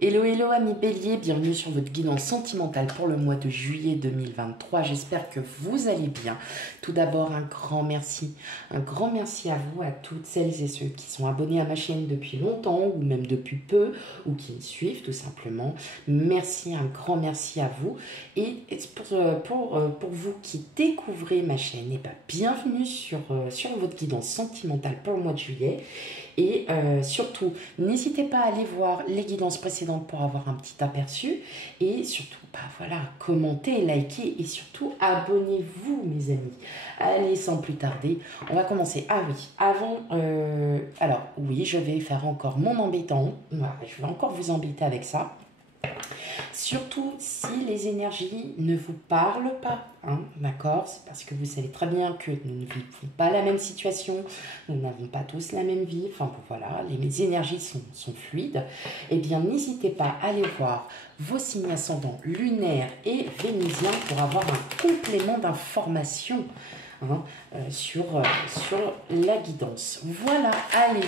Hello, hello amis bélier, bienvenue sur votre guidance sentimentale pour le mois de juillet 2023. J'espère que vous allez bien. Tout d'abord, un grand merci à vous, à toutes celles et ceux qui sont abonnés à ma chaîne depuis longtemps ou même depuis peu ou qui me suivent tout simplement. Merci, un grand merci à vous. Et pour vous qui découvrez ma chaîne, et bienvenue sur votre guidance sentimentale pour le mois de juillet. Et surtout, n'hésitez pas à aller voir les guidances précédentes pour avoir un petit aperçu. Et surtout, voilà, commentez, likez et surtout, abonnez-vous, mes amis. Allez, sans plus tarder, on va commencer. Ah oui, avant, alors oui, je vais faire encore mon embêtant. Voilà, je vais encore vous embêter avec ça. Surtout si les énergies ne vous parlent pas, hein, d'accord? C'est parce que vous savez très bien que nous ne vivons pas la même situation, nous n'avons pas tous la même vie, enfin bon, voilà, les énergies sont fluides. Eh bien, n'hésitez pas à aller voir vos signes ascendants lunaires et vénusiens pour avoir un complément d'information hein, sur la guidance. Voilà, allez,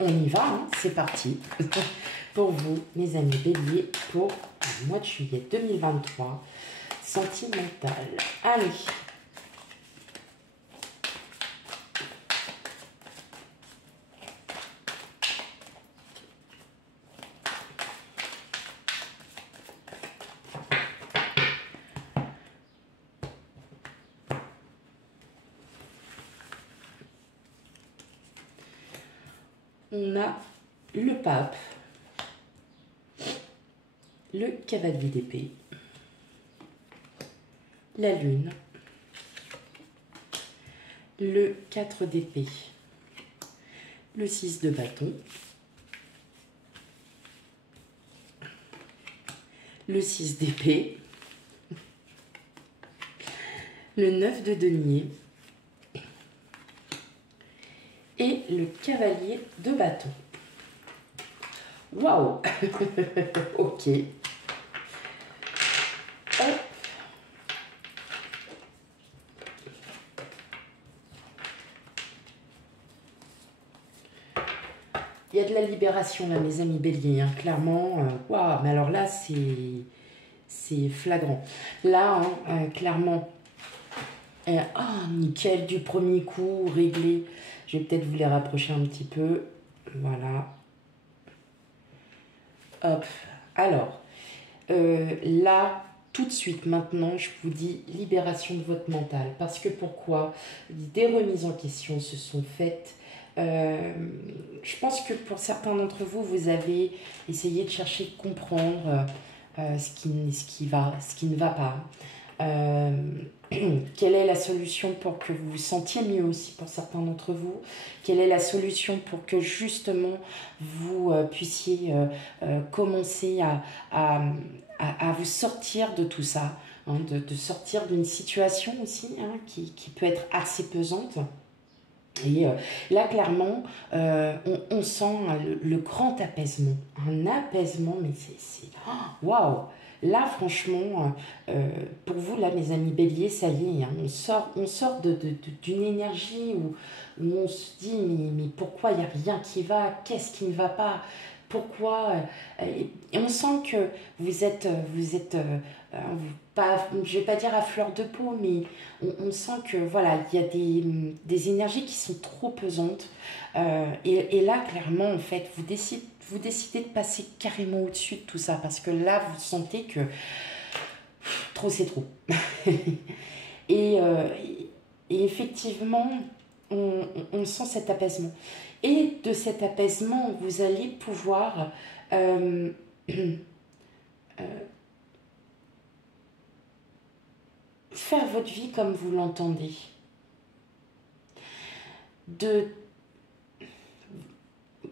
on y va, hein, c'est parti. Pour vous, mes amis béliers, pour le mois de juillet 2023, sentimental. Allez. On a le pape, le cavalier d'épée, la lune, le 4 d'épée, le 6 de bâton, le 6 d'épée, le 9 de denier et le cavalier de bâton. Waouh. Ok. Hop. Il y a de la libération là, mes amis béliers, hein, clairement. Waouh, mais alors là, c'est flagrant. Là, hein, clairement, nickel, du premier coup, réglé. Je vais peut-être vous les rapprocher un petit peu. Voilà. Hop. Alors, là, tout de suite, maintenant, je vous dis libération de votre mental. Parce que pourquoi? Des remises en question se sont faites. Je pense que pour certains d'entre vous, vous avez essayé de chercher de comprendre ce qui ne va pas. Quelle est la solution pour que vous vous sentiez mieux aussi pour certains d'entre vous? Quelle est la solution pour que justement vous puissiez commencer à vous sortir de tout ça, hein, de sortir d'une situation aussi hein, qui peut être assez pesante? Et là, clairement, on sent le grand apaisement. Un apaisement, mais c'est... Waouh! Là, franchement, pour vous, là, mes amis béliers, ça y est, hein, on sort d'une énergie où on se dit, mais pourquoi il n'y a rien qui va? Qu'est-ce qui ne va pas? Pourquoi et on sent que vous êtes pas, je vais pas dire à fleur de peau, mais on sent que voilà, il y a des énergies qui sont trop pesantes. Et là, clairement, en fait, vous décidez de passer carrément au-dessus de tout ça parce que là, vous sentez que trop, c'est trop. et, euh, et effectivement, on sent cet apaisement. Et de cet apaisement, vous allez pouvoir faire votre vie comme vous l'entendez.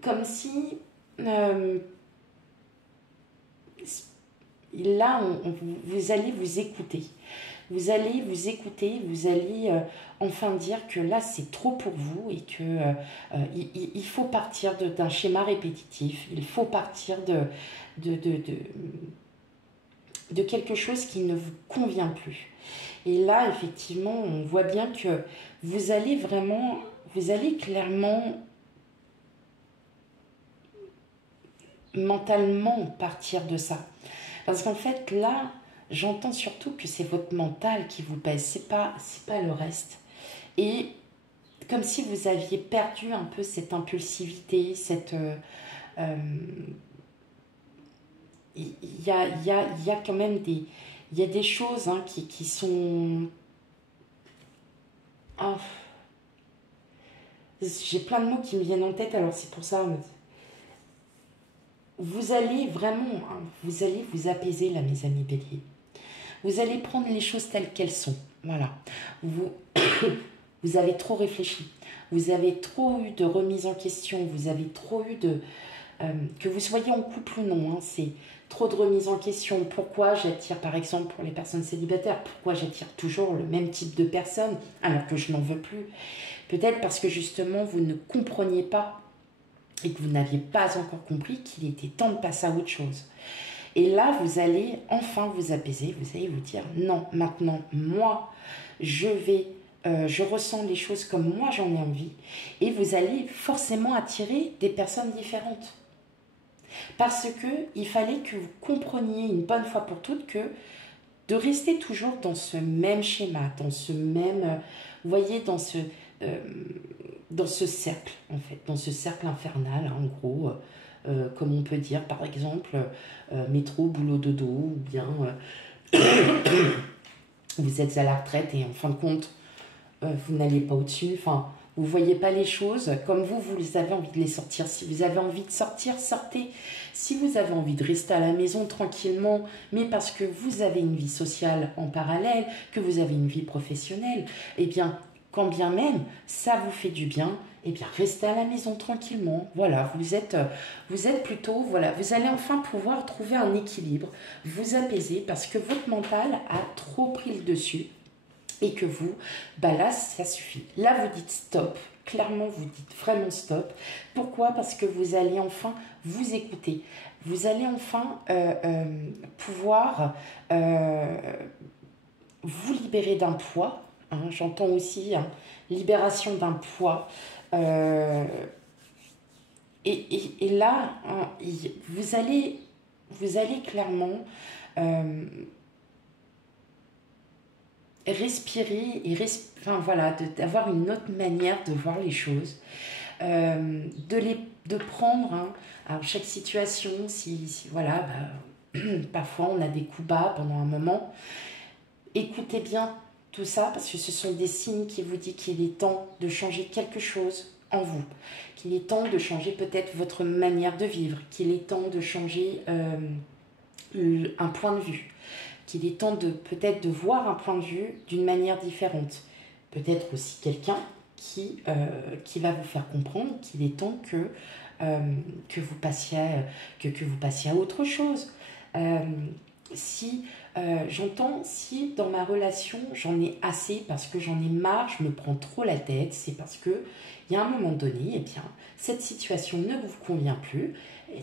Comme si là, vous allez vous écouter. Vous allez vous écouter, vous allez enfin dire que là, c'est trop pour vous et que il faut partir d'un schéma répétitif, il faut partir de quelque chose qui ne vous convient plus. Et là, effectivement, on voit bien que vous allez clairement mentalement partir de ça. Parce qu'en fait, là, j'entends surtout que c'est votre mental qui vous pèse, c'est pas le reste. Et comme si vous aviez perdu un peu cette impulsivité, cette... il y a quand même des... Il y a des choses hein, qui sont... Ah, j'ai plein de mots qui me viennent en tête, alors c'est pour ça... Vous allez vraiment, hein, vous allez vous apaiser là, mes amis béliers. Vous allez prendre les choses telles qu'elles sont. Voilà. Vous, vous avez trop réfléchi. Vous avez trop eu de remise en question. Vous avez trop eu de... que vous soyez en couple ou non, hein, c'est trop de remise en question. Pourquoi j'attire, par exemple, pour les personnes célibataires, pourquoi j'attire toujours le même type de personne alors que je n'en veux plus? Peut-être parce que justement, vous ne compreniez pas et que vous n'aviez pas encore compris qu'il était temps de passer à autre chose. Et là, vous allez enfin vous apaiser, vous allez vous dire, non, maintenant, moi, je ressens les choses comme moi j'en ai envie, et vous allez forcément attirer des personnes différentes. Parce que il fallait que vous compreniez une bonne fois pour toutes que de rester toujours dans ce même schéma, dans ce même, vous voyez, dans ce cercle, en fait, dans ce cercle infernal, hein, en gros, comme on peut dire, par exemple, métro, boulot, dodo, ou bien vous êtes à la retraite et en fin de compte, vous n'allez pas au-dessus, enfin, vous ne voyez pas les choses comme vous avez envie de les sortir. Si vous avez envie de sortir, sortez. Si vous avez envie de rester à la maison tranquillement, mais parce que vous avez une vie sociale en parallèle, que vous avez une vie professionnelle, eh bien, quand bien même ça vous fait du bien, eh bien, restez à la maison tranquillement. Voilà, vous êtes plutôt, voilà, vous allez enfin pouvoir trouver un équilibre, vous apaiser parce que votre mental a trop pris le dessus. Et que vous, bah là, ça suffit. Là, vous dites stop. Clairement, vous dites vraiment stop. Pourquoi? Parce que vous allez enfin vous écouter. Vous allez enfin pouvoir vous libérer d'un poids. Hein, j'entends aussi hein, libération d'un poids. Et là, hein, vous allez clairement... respirer et enfin voilà, d'avoir une autre manière de voir les choses, de prendre hein, alors chaque situation, si voilà, bah, parfois on a des coups bas pendant un moment, écoutez bien tout ça parce que ce sont des signes qui vous disent qu'il est temps de changer quelque chose en vous, qu'il est temps de changer peut-être votre manière de vivre, qu'il est temps de changer un point de vue, qu'il est temps de peut-être de voir un point de vue d'une manière différente. Peut-être aussi quelqu'un qui va vous faire comprendre qu'il est temps que vous passiez à autre chose. J'entends, si dans ma relation j'en ai assez parce que j'en ai marre, je me prends trop la tête, c'est parce que il y a un moment donné, eh bien, cette situation ne vous convient plus,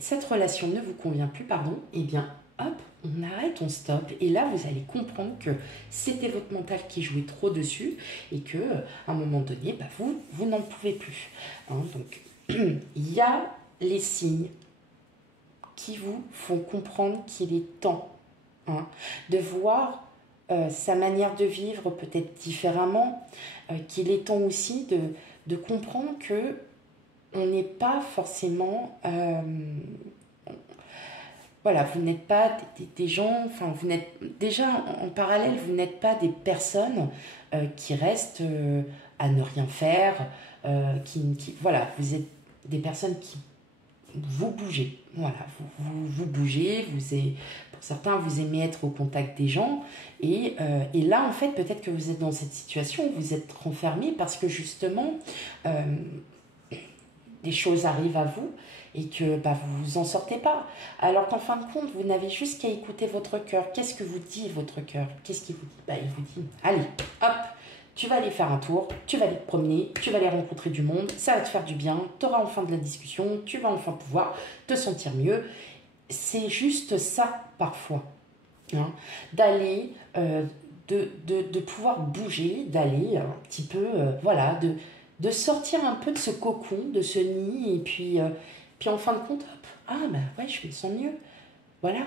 cette relation ne vous convient plus, pardon, eh bien, hop, on arrête, on stoppe. Et là, vous allez comprendre que c'était votre mental qui jouait trop dessus et que à un moment donné, bah, vous n'en pouvez plus. Hein, donc, il y a les signes qui vous font comprendre qu'il est temps hein, de voir sa manière de vivre peut-être différemment, qu'il est temps aussi de comprendre que on n'est pas forcément... voilà, vous n'êtes pas des gens, enfin, vous n'êtes déjà en parallèle, vous n'êtes pas des personnes qui restent à ne rien faire, voilà, vous êtes des personnes qui vous bougez, voilà, vous bougez, pour certains, vous aimez être au contact des gens, et là, en fait, peut-être que vous êtes dans cette situation où vous êtes renfermé parce que justement, des choses arrivent à vous, et que bah, vous vous en sortez pas. Alors qu'en fin de compte, vous n'avez juste qu'à écouter votre cœur. Qu'est-ce que vous dit votre cœur? Qu'est-ce qu'il vous dit? Bah, il vous dit, allez, hop, tu vas aller faire un tour, tu vas aller te promener, tu vas aller rencontrer du monde, ça va te faire du bien, tu auras enfin de la discussion, tu vas enfin pouvoir te sentir mieux. C'est juste ça, parfois. Hein, d'aller, de pouvoir bouger, d'aller un petit peu, voilà, de sortir un peu de ce cocon, de ce nid, et puis Puis en fin de compte, hop, ah bah ouais, je me sens mieux. Voilà,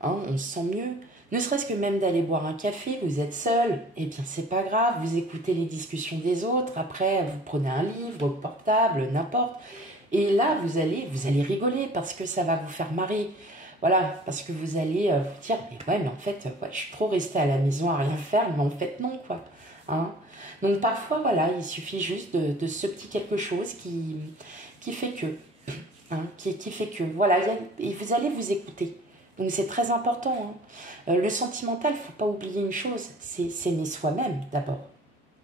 hein, on se sent mieux. Ne serait-ce que même d'aller boire un café, vous êtes seul, eh bien c'est pas grave, vous écoutez les discussions des autres, après vous prenez un livre, au portable, n'importe. Et là, vous allez rigoler parce que ça va vous faire marrer. Voilà, parce que vous allez vous dire, mais en fait, ouais, je suis trop restée à la maison à rien faire, mais en fait non, quoi. Hein. Donc parfois, voilà, il suffit juste de ce petit quelque chose qui fait que, hein, qui fait que, voilà, et vous allez vous écouter. Donc c'est très important. Hein. Le sentimental, il ne faut pas oublier une chose, c'est s'aimer soi-même d'abord.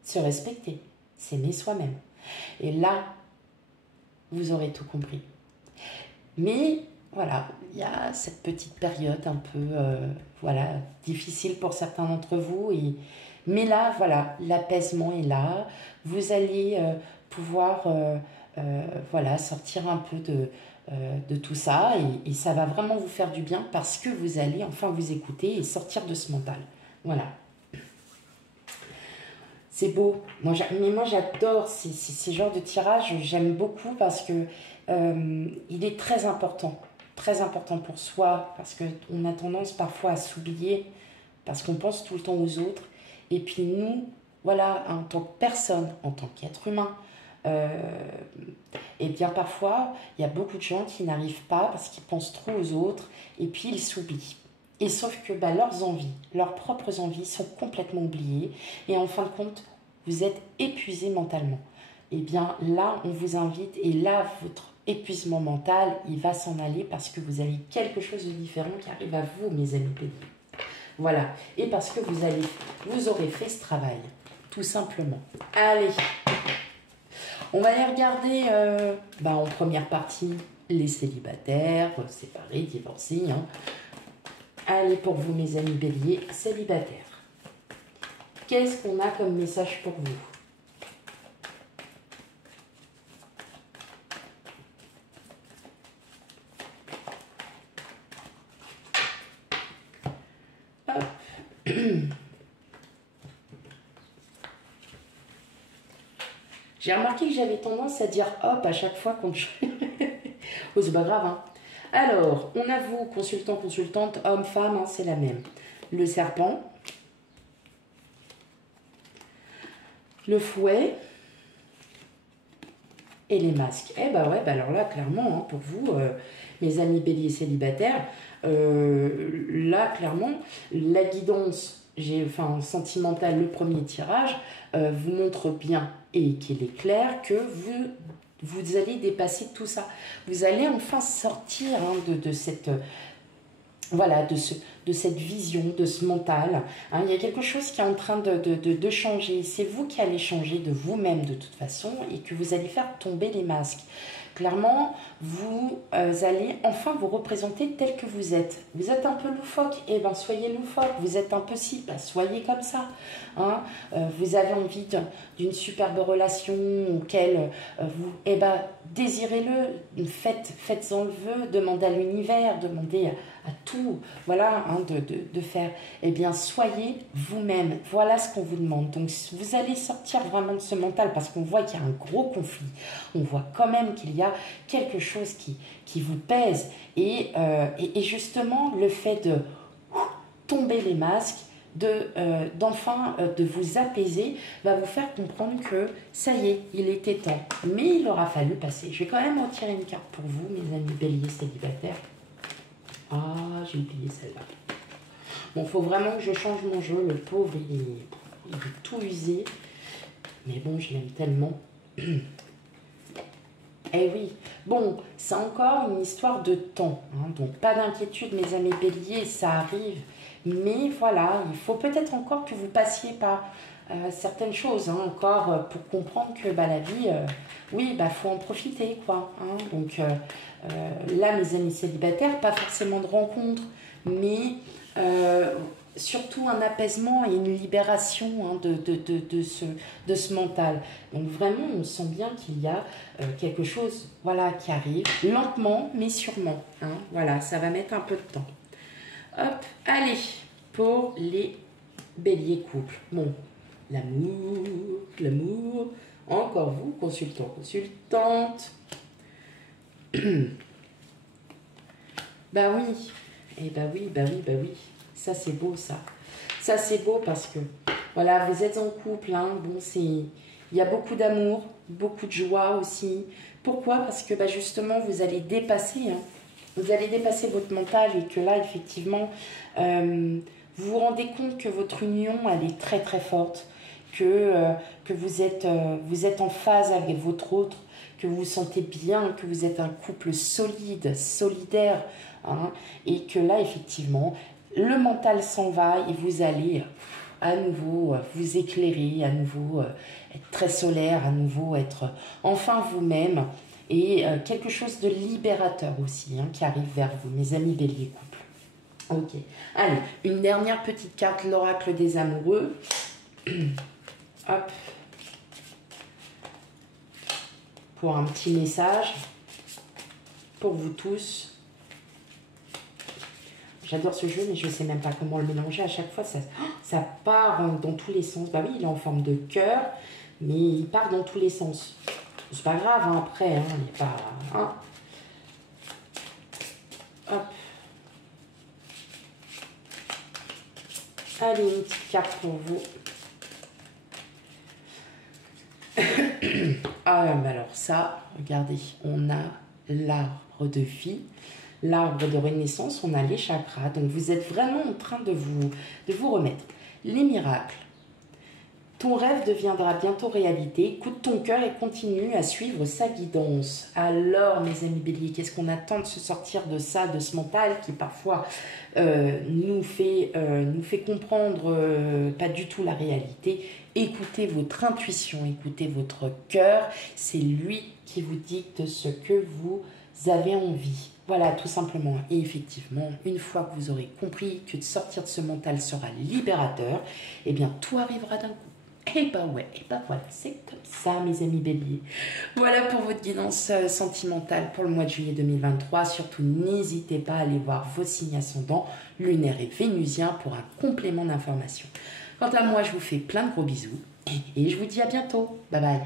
Se respecter, s'aimer soi-même. Et là, vous aurez tout compris. Mais voilà, il y a cette petite période un peu voilà, difficile pour certains d'entre vous. Mais là, voilà, l'apaisement est là. Vous allez pouvoir voilà, sortir un peu de tout ça et ça va vraiment vous faire du bien parce que vous allez enfin vous écouter et sortir de ce mental. Voilà. C'est beau. Mais moi, j'adore ces genres de tirages. J'aime beaucoup parce que il est très important. Très important pour soi. Parce qu'on a tendance parfois à s'oublier. Parce qu'on pense tout le temps aux autres. Et puis nous, voilà, en tant que personne, en tant qu'être humain, et bien parfois, il y a beaucoup de gens qui n'arrivent pas parce qu'ils pensent trop aux autres. Et puis ils s'oublient. Et sauf que bah, leurs envies, leurs propres envies sont complètement oubliées. Et en fin de compte, vous êtes épuisé mentalement. Et bien là, on vous invite. Et là, votre épuisement mental, il va s'en aller parce que vous avez quelque chose de différent qui arrive à vous, mes amis béliers. Voilà. Et parce que vous aurez fait ce travail. Tout simplement. Allez. On va aller regarder en première partie les célibataires, séparés, divorcés. Hein. Allez pour vous, mes amis béliers, célibataires. Qu'est-ce qu'on a comme message pour vous? Hop. J'ai remarqué que j'avais tendance à dire hop à chaque fois quand je... oh, c'est pas grave, hein. Alors, on a vous, consultant, consultante, homme, femme, hein, c'est la même. Le serpent. Le fouet. Et les masques. Eh ben ouais, alors là, clairement, hein, pour vous, mes amis béliers célibataires, là, clairement, la guidance, sentimentale, le premier tirage, vous montre bien et qu'il est clair que vous allez dépasser tout ça. Vous allez enfin sortir hein, de cette... voilà, de cette vision, de ce mental. Hein, il y a quelque chose qui est en train de changer. C'est vous qui allez changer de vous-même de toute façon et que vous allez faire tomber les masques. Clairement, vous allez enfin vous représenter tel que vous êtes. Vous êtes un peu loufoque, eh bien soyez loufoque. Vous êtes un peu si, ben, soyez comme ça. Hein. Vous avez envie d'une superbe relation auquel vous, eh ben, désirez-le, faites-en le vœu, demandez à l'univers, demandez à tout, voilà, hein, de faire. Eh bien, soyez vous-même. Voilà ce qu'on vous demande. Donc, vous allez sortir vraiment de ce mental parce qu'on voit qu'il y a un gros conflit. On voit quand même qu'il y a quelque chose qui vous pèse. Et justement, le fait de tomber les masques, d'enfin de vous apaiser, va vous faire comprendre que ça y est, il était temps. Mais il aura fallu passer. Je vais quand même retirer une carte pour vous, mes amis béliers célibataires. Ah, j'ai oublié celle-là. Bon, il faut vraiment que je change mon jeu. Le pauvre, il est tout usé. Mais bon, je l'aime tellement. Eh oui. Bon, c'est encore une histoire de temps. Hein, donc, pas d'inquiétude, mes amis béliers, ça arrive. Mais voilà, il faut peut-être encore que vous passiez par certaines choses. Hein, encore pour comprendre que bah, la vie, oui, bah, faut en profiter, quoi. Hein, donc... là, mes amis célibataires, pas forcément de rencontres, mais surtout un apaisement et une libération hein, de ce mental. Donc vraiment, on sent bien qu'il y a quelque chose voilà, qui arrive, lentement, mais sûrement. Hein, voilà, ça va mettre un peu de temps. Hop, allez, pour les béliers couples. Bon, l'amour, encore vous, consultant, consultante. Bah oui, et bah oui, bah oui, bah oui. Ça c'est beau ça. Ça c'est beau parce que voilà, vous êtes en couple, hein. Bon, il y a beaucoup d'amour, beaucoup de joie aussi. Pourquoi? Parce que bah, justement, vous allez dépasser, hein. Vous allez dépasser votre mental et que là, effectivement, vous vous rendez compte que votre union, elle est très très forte, que vous êtes en phase avec votre autre, que vous vous sentez bien, que vous êtes un couple solide, solidaire, hein, et que là, effectivement, le mental s'en va et vous allez à nouveau vous éclairer, à nouveau être très solaire, à nouveau être enfin vous-même et quelque chose de libérateur aussi hein, qui arrive vers vous, mes amis bélier couple. Ok, allez, une dernière petite carte, l'oracle des amoureux. Hop. Pour un petit message pour vous tous. J'adore ce jeu, mais je ne sais même pas comment le mélanger. À chaque fois, ça part dans tous les sens. Bah oui, il est en forme de cœur, mais il part dans tous les sens. C'est pas grave, hein, après, hein, il n'est pas... Hein. Hop. Allez, une petite carte pour vous. Ah, mais alors ça, regardez, on a l'arbre de vie, l'arbre de renaissance, on a les chakras. Donc, vous êtes vraiment en train de vous remettre. Les miracles. Ton rêve deviendra bientôt réalité. Écoute ton cœur et continue à suivre sa guidance. Alors, mes amis béliers, qu'est-ce qu'on attend de se sortir de ça, de ce mental qui parfois nous fait comprendre pas du tout la réalité. Écoutez votre intuition, écoutez votre cœur. C'est lui qui vous dicte ce que vous avez envie. Voilà, tout simplement. Et effectivement, une fois que vous aurez compris que de sortir de ce mental sera libérateur, eh bien, tout arrivera d'un coup. Et bah ouais, et bah voilà, c'est comme ça, mes amis béliers. Voilà pour votre guidance sentimentale pour le mois de juillet 2023. Surtout, n'hésitez pas à aller voir vos signes ascendants, lunaires et vénusiens pour un complément d'information. Quant à moi, je vous fais plein de gros bisous et je vous dis à bientôt. Bye bye.